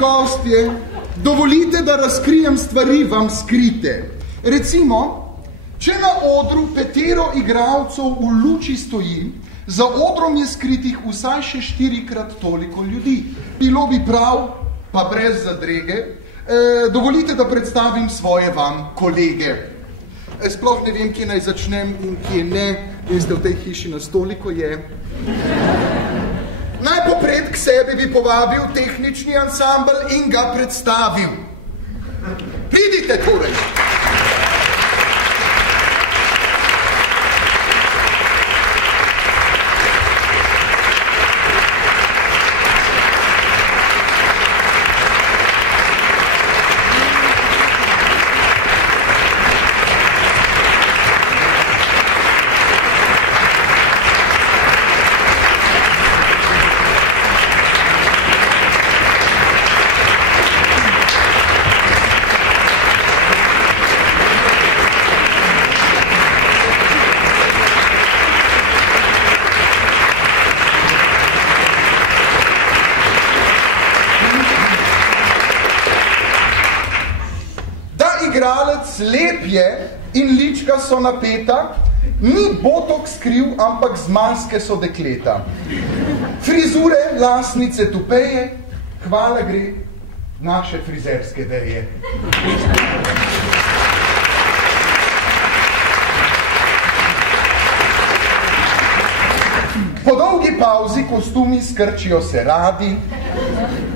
gostje, dovolite, da razkrijem stvari vam skrite. Recimo, če na odru 5 igralcev v luči stoji, za odrom je skritih vsaj še 4-krat toliko ljudi. Bilo bi prav, pa brez zadrege, dovolite, da predstavim svoje vam kolege. Sploh ne vem, kje naj začnem in kje ne, veste, v tej hiši nas toliko je. Najpopred k sebi bi povabil tehnični ansambl in ga predstavil. Pridite torej! Lep je in lička so napeta, ni botok skriv, ampak z maske so dekleta. Frizure, lasnice, tupeje, hvala gre naše frizerske deje. Po dolgi pauzi kostumi skrčijo se radi,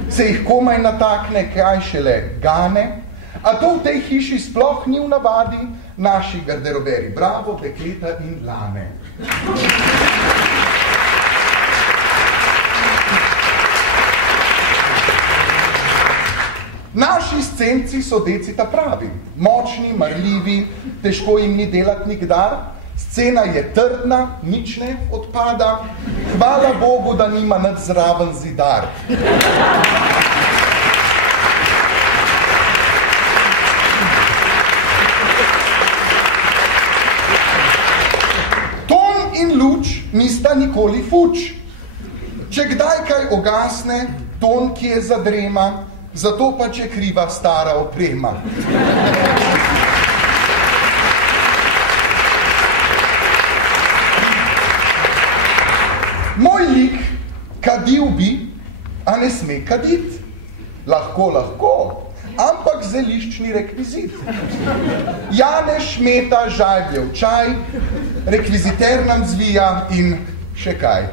se jih komaj natakne, kaj šele gane, a to v tej hiši sploh ni v navadi, naši garderoberi bravo, dekleta in lane. Naši scenci so decita pravi, močni, marljivi, težko jim ni delati nikdar, scena je trdna, nič ne odpada, hvala Bogu, da nima nič zraven zidar. Nista nikoli fuč. Če kdaj kaj ogasne, ton, ki je zadrema, zato pa če kriva stara oprema. Moj lik kadil bi, a ne sme kadit. Lahko, ampak zeliščni rekvizit. Janez Šmeta žaljev čaj, rekviziter nam zvija in še kaj.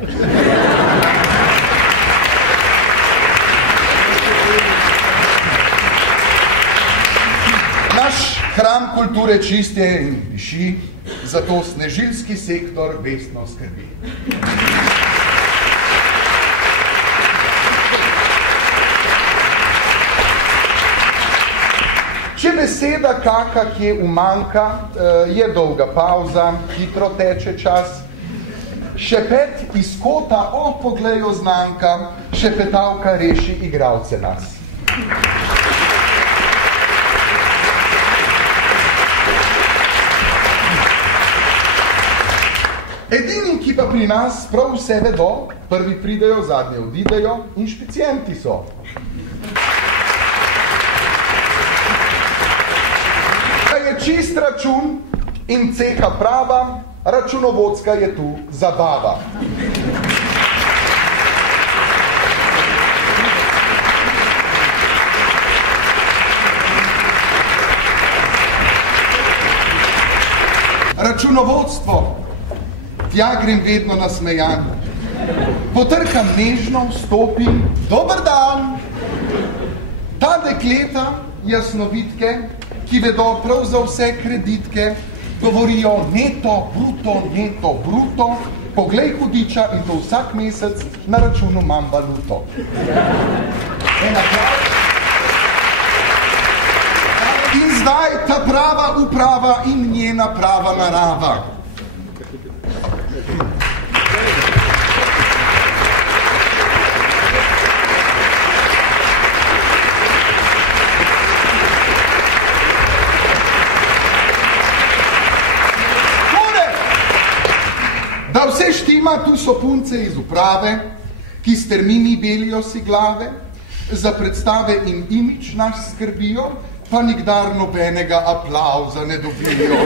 Naš hram kulture čistje in diši, zato snežilski sektor vestno skrbi. Če beseda kaka kje umanjka, je dolga pauza, hitro teče čas. Šepet iz kota, poglejo znanka, šepetavka reši igralce nas. Edini, ki pa pri nas prav vse vedo, prvi pridejo, zadnje odidejo in špicienti so. Čist račun in ceha prava, računovodska je tu zabava. Računovodstvo, tja grem vedno nasmejan. Potrkam nežno, stopim, dober dan. Ta dekleta, jasnovidke, ki vedo prav za vse kreditke, govorijo neto, bruto, poglej hudiča in to vsak mesec na računu imam valuto. In zdaj ta prava uprava in njena prava narava. Da vse štima, tu so punce iz uprave, ki s termini belijo si glave, za predstave in imič nas skrbijo, pa nikdar nobenega aplavza ne dobijo.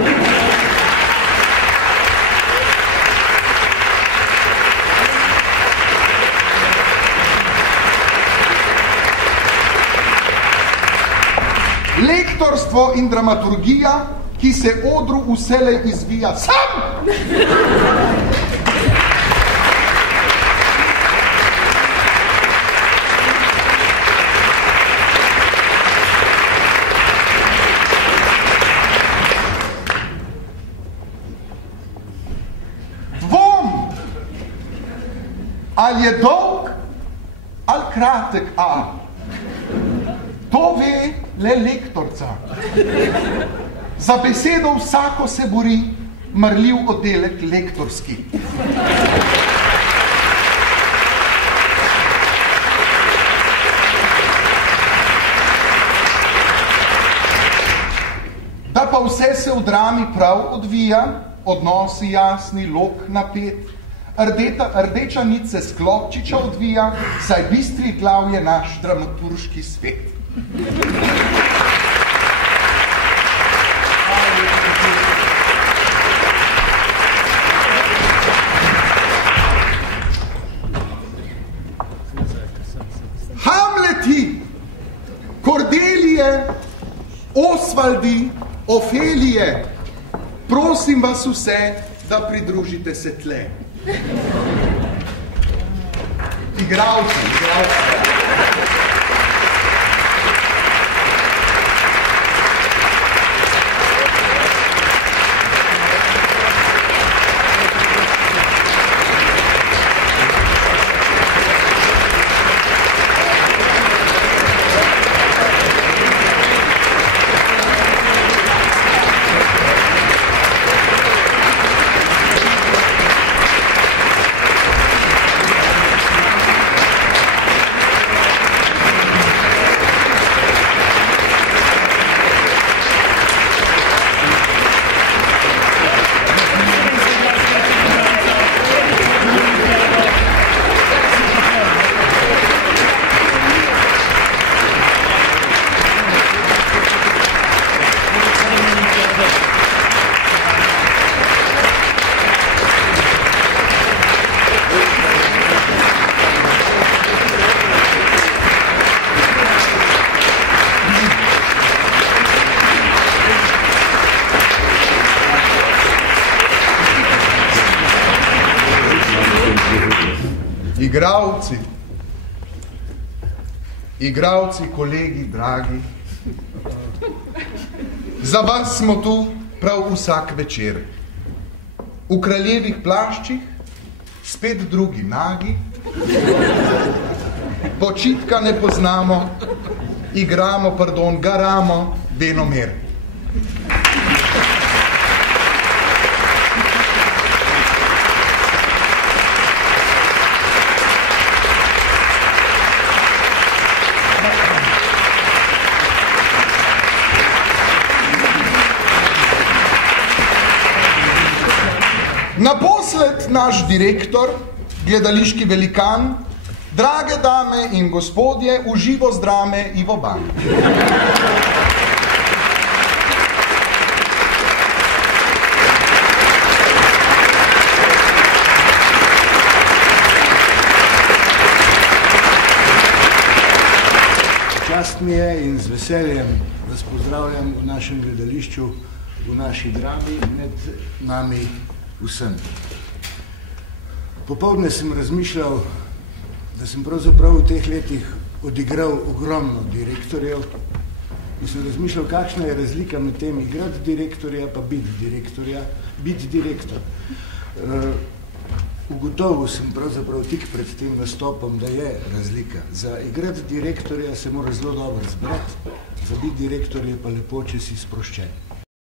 Lektorstvo in dramaturgija, ki se odru vselej izvija sam! Dvom, ali je dolg, ali kratek A. To ve le lektorca. Za besedo vsako se bori marljiv oddelek lektorski. Da pa vse se v drami prav odvija, odnosi jasni, lok napet, rdeča nit se s klopčiča odvija, saj bistri glav je naš dramaturški svet. Hamleti, Kordelije, Osvaldi, Ofelije, prosim vas vse, da pridružite se tle. Igravci. Igravci, kolegi, dragi, za vas smo tu prav vsak večer. V kraljevih plaščih, spet drugi nagi, počitka ne poznamo, garamo venomer. Naposled naš direktor, gledališki velikan, drage dame in gospodje, v živo z drame Ivo Ban. Čast mi je in z veseljem vas pozdravljam v našem gledališču, v naši drami, med nami vsem. Popoldne sem razmišljal, da sem pravzaprav v teh letih odigral ogromno direktorjev in sem razmišljal, kakšna je razlika med tem igrati direktorja pa biti direktor. Ugotovil sem pravzaprav tik pred tem nastopom, da je razlika. Za igrati direktorja se mora zelo dobro zbrati, za biti direktor je pa lepo, če si sproščen.